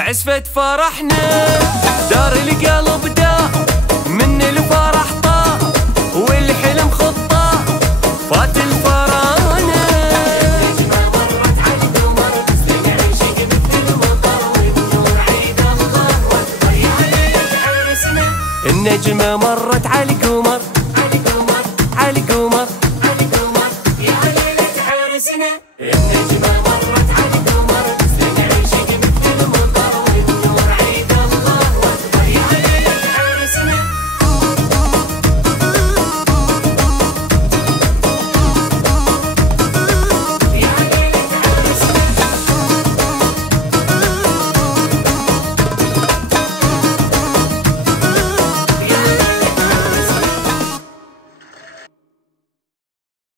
عزفة فرحنا دار القلب دار من الفرح طار والحلم خطار فات الفرانة. النجمة مرت على القمر تسلم عيشك مثل المطر والنور عيد الله وتضيع عليك عرسنا. النجمة مرت على